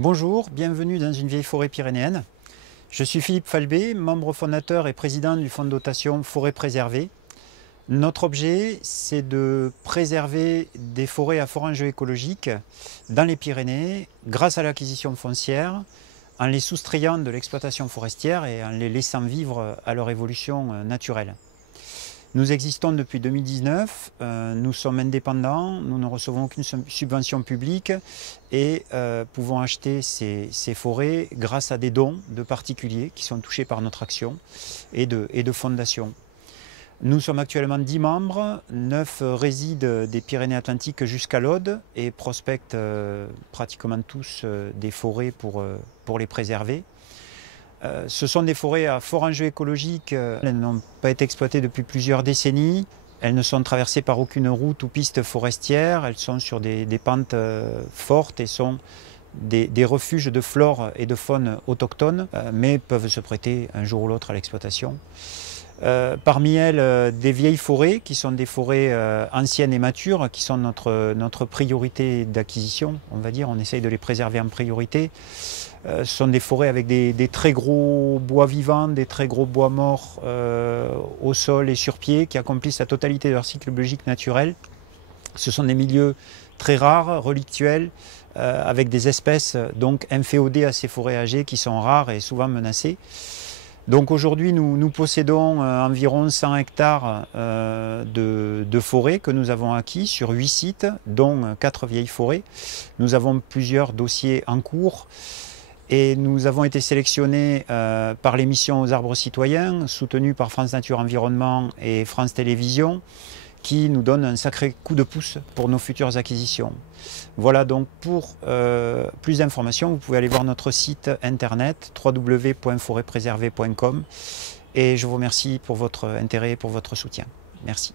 Bonjour, bienvenue dans une vieille forêt pyrénéenne. Je suis Philippe Falbé, membre fondateur et président du fonds de dotation Forêt Préservée. Notre objet, c'est de préserver des forêts à fort enjeu écologique dans les Pyrénées grâce à l'acquisition foncière, en les soustrayant de l'exploitation forestière et en les laissant vivre à leur évolution naturelle. Nous existons depuis 2019, nous sommes indépendants, nous ne recevons aucune subvention publique et pouvons acheter ces forêts grâce à des dons de particuliers qui sont touchés par notre action et de fondations. Nous sommes actuellement 10 membres, 9 résident des Pyrénées-Atlantiques jusqu'à l'Aude et prospectent pratiquement tous des forêts pour les préserver. Ce sont des forêts à fort enjeu écologique. Elles n'ont pas été exploitées depuis plusieurs décennies. Elles ne sont traversées par aucune route ou piste forestière. Elles sont sur des pentes fortes et sont des refuges de flore et de faune autochtones, mais peuvent se prêter un jour ou l'autre à l'exploitation. Parmi elles, des vieilles forêts, qui sont des forêts anciennes et matures, qui sont notre priorité d'acquisition, on va dire. On essaye de les préserver en priorité. Ce sont des forêts avec des très gros bois vivants, des très gros bois morts au sol et sur pied, qui accomplissent la totalité de leur cycle biologique naturel. Ce sont des milieux très rares, relictuels, avec des espèces donc inféodées à ces forêts âgées qui sont rares et souvent menacées. Donc aujourd'hui, nous possédons environ 100 hectares de forêts que nous avons acquis sur 8 sites, dont 4 vieilles forêts. Nous avons plusieurs dossiers en cours et nous avons été sélectionnés par l'émission Aux arbres citoyens, soutenue par France Nature Environnement et France Télévisions, qui nous donne un sacré coup de pouce pour nos futures acquisitions. Voilà, donc pour plus d'informations, vous pouvez aller voir notre site internet www.forêtpréservée.com et je vous remercie pour votre intérêt et pour votre soutien. Merci.